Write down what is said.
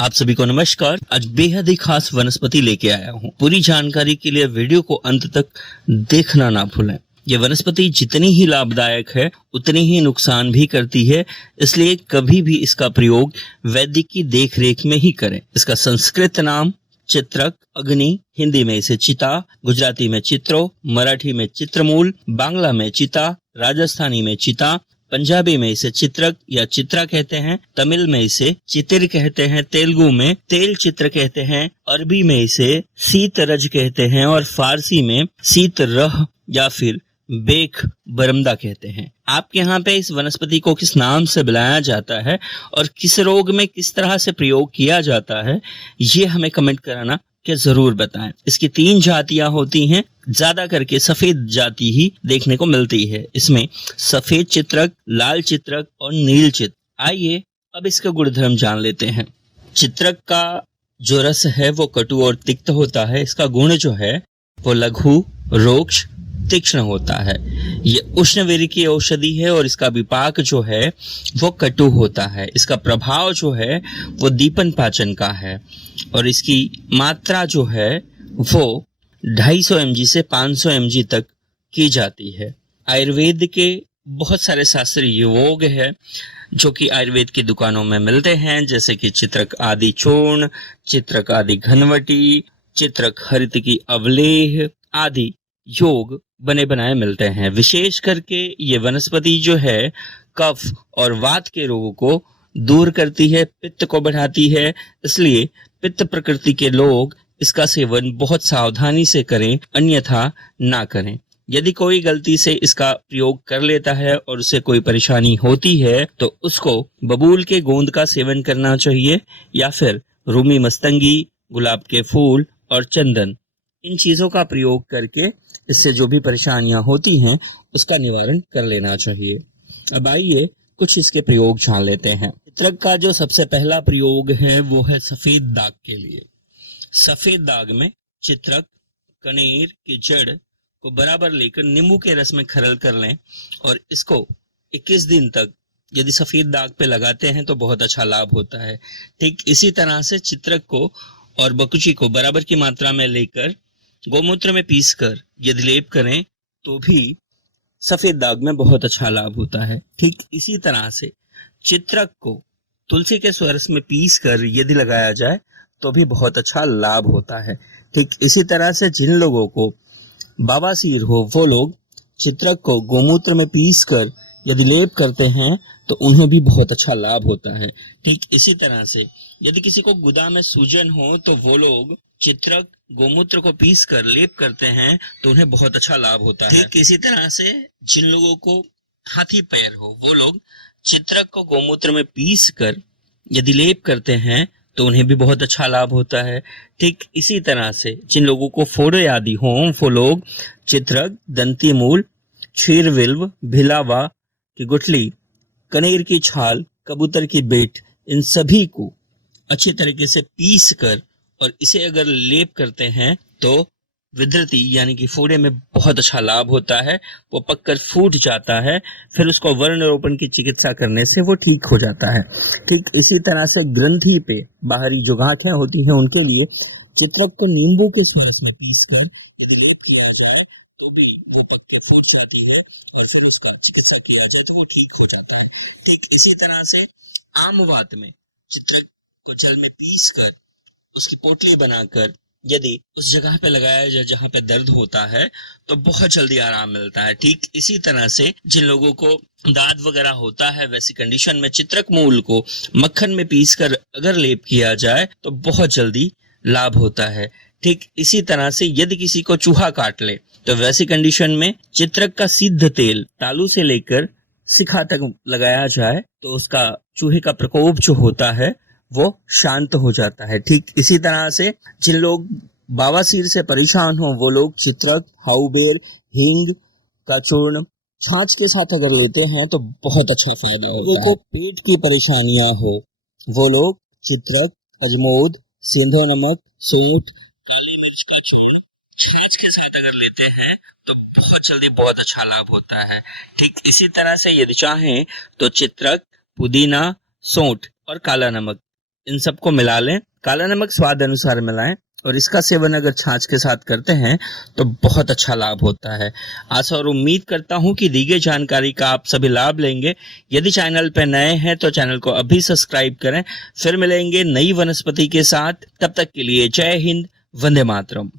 आप सभी को नमस्कार। आज बेहद ही खास वनस्पति लेके आया हूँ। पूरी जानकारी के लिए वीडियो को अंत तक देखना ना भूलें। ये वनस्पति जितनी ही लाभदायक है उतनी ही नुकसान भी करती है, इसलिए कभी भी इसका प्रयोग वैद्य की देखरेख में ही करें। इसका संस्कृत नाम चित्रक, अग्नि, हिंदी में इसे चिता, गुजराती में चित्रो, मराठी में चित्रमूल, बांग्ला में चिता, राजस्थानी में चिता, पंजाबी में इसे चित्रक या चित्रा कहते हैं, तमिल में इसे चितिर कहते हैं, तेलुगु में तेल चित्र कहते हैं, अरबी में इसे सीतरज कहते हैं और फारसी में सीतरह या फिर बेख बरमदा कहते हैं। आपके यहाँ पे इस वनस्पति को किस नाम से बुलाया जाता है और किस रोग में किस तरह से प्रयोग किया जाता है, ये हमें कमेंट कराना कि जरूर बताएं। इसकी 3 जातियां होती हैं, ज्यादा करके सफेद जाति ही देखने को मिलती है। इसमें सफेद चित्रक, लाल चित्रक और नील चित्र। आइए अब इसका गुणधर्म जान लेते हैं। चित्रक का जो रस है वो कटु और तिक्त होता है। इसका गुण जो है वो लघु, रोक्ष, तीक्ष्ण होता है। ये उष्णवीर्य की औषधि है और इसका विपाक जो है वो कटु होता है। इसका प्रभाव जो है वो दीपन पाचन का है और इसकी मात्रा जो है वो 250 mg से 500 mg तक की जाती है। आयुर्वेद के बहुत सारे शास्त्रीय योग है जो कि आयुर्वेद की दुकानों में मिलते हैं, जैसे कि चित्रक आदि चूर्ण, चित्रक आदि घनवटी, चित्रक हरित की अवलेह आदि योग बने बनाए मिलते हैं। विशेष करके ये वनस्पति जो है कफ और वात के रोगों को दूर करती है, पित्त को बढ़ाती है, इसलिए पित्त प्रकृति के लोग इसका सेवन बहुत सावधानी से करें, अन्यथा ना करें। यदि कोई गलती से इसका प्रयोग कर लेता है और उसे कोई परेशानी होती है तो उसको बबूल के गोंद का सेवन करना चाहिए या फिर रूमी मस्तंगी, गुलाब के फूल और चंदन, इन चीजों का प्रयोग करके इससे जो भी परेशानियां होती हैं उसका निवारण कर लेना चाहिए। अब आइए कुछ इसके प्रयोग जान लेते हैं। चित्रक का जो सबसे पहला प्रयोग है वो है सफेद दाग के लिए। सफेद दाग में चित्रक, कनेर की जड़ को बराबर लेकर नींबू के रस में खरल कर लें और इसको 21 दिन तक यदि सफेद दाग पे लगाते हैं तो बहुत अच्छा लाभ होता है। ठीक इसी तरह से चित्रक को और बकुची को बराबर की मात्रा में लेकर गोमूत्र में पीसकर यदि लेप करें तो भी सफेद दाग में बहुत अच्छा लाभ होता है। ठीक इसी तरह से चित्रक को तुलसी के स्वरस में पीसकर यदि लगाया जाए तो भी बहुत अच्छा लाभ होता है। ठीक इसी तरह से जिन लोगों को बवासीर हो वो लोग चित्रक को गोमूत्र में पीसकर यदि लेप करते हैं तो उन्हें भी बहुत अच्छा लाभ होता है। ठीक इसी तरह से यदि किसी को गुदा में सूजन हो तो वो लोग चित्रक गोमूत्र को पीस कर लेप करते हैं तो उन्हें बहुत अच्छा लाभ होता है। ठीक इसी तरह से जिन लोगों को हाथी पैर हो वो लोग चित्रक को गोमूत्र में पीस कर यदि लेप करते हैं तो उन्हें भी बहुत अच्छा लाभ होता है। ठीक इसी तरह से जिन लोगों को फोड़े आदि हो वो लोग चित्रक, दंती मूल, क्षीरविल्व, भिलावा की गुठली, कनेर की छाल, कबूतर की बेट, इन सभी को अच्छी तरीके से पीस कर और इसे अगर लेप करते हैं तो विधृति यानी कि फोड़े में बहुत अच्छा लाभ होता है। वो पककर फूट जाता है, फिर उसको वर्ण रोपण की चिकित्सा करने से वो ठीक हो जाता है। ठीक इसी तरह से ग्रंथि पे बाहरी जो गांठें होती हैं उनके लिए चित्रक को नींबू के स्वरस में पीसकर यदि लेप किया जाए तो भी वो पक के फूट जाती है और फिर उसका चिकित्सा किया जाए तो वो ठीक हो जाता है। ठीक इसी तरह से आम वात में चित्रक को जल में पीसकर उसकी पोटली बनाकर यदि उस जगह पे लगाया जाए जहाँ पे दर्द होता है तो बहुत जल्दी आराम मिलता है। ठीक इसी तरह से जिन लोगों को दाद वगैरह होता है वैसी कंडीशन में चित्रक मूल को मक्खन में पीसकर अगर लेप किया जाए तो बहुत जल्दी लाभ होता है। ठीक इसी तरह से यदि किसी को चूहा काट ले तो वैसी कंडीशन में चित्रक का सिद्ध तेल तालू से लेकर शिखा तक लगाया जाए तो उसका चूहे का प्रकोप जो होता है वो शांत हो जाता है। ठीक इसी तरह से जिन लोग बवासीर से परेशान हो वो लोग चित्रक, हाउबेर, हींग का चूर्ण छाछ के साथ अगर लेते हैं तो बहुत अच्छा फायदा होता है। पेट की परेशानियां हो वो लोग चित्रक, अजमोद, सिंधो नमक, सौंठ, काली मिर्च का चूर्ण छाछ के साथ अगर लेते हैं तो बहुत जल्दी बहुत अच्छा लाभ होता है। ठीक इसी तरह से यदि चाहें तो चित्रक, पुदीना, सौंठ और काला नमक, इन सबको मिला लें, काला नमक स्वाद अनुसार मिलाएं और इसका सेवन अगर छाछ के साथ करते हैं तो बहुत अच्छा लाभ होता है। आशा और उम्मीद करता हूं कि दी गई जानकारी का आप सभी लाभ लेंगे। यदि चैनल पर नए हैं तो चैनल को अभी सब्सक्राइब करें। फिर मिलेंगे नई वनस्पति के साथ, तब तक के लिए जय हिंद, वंदे मातरम।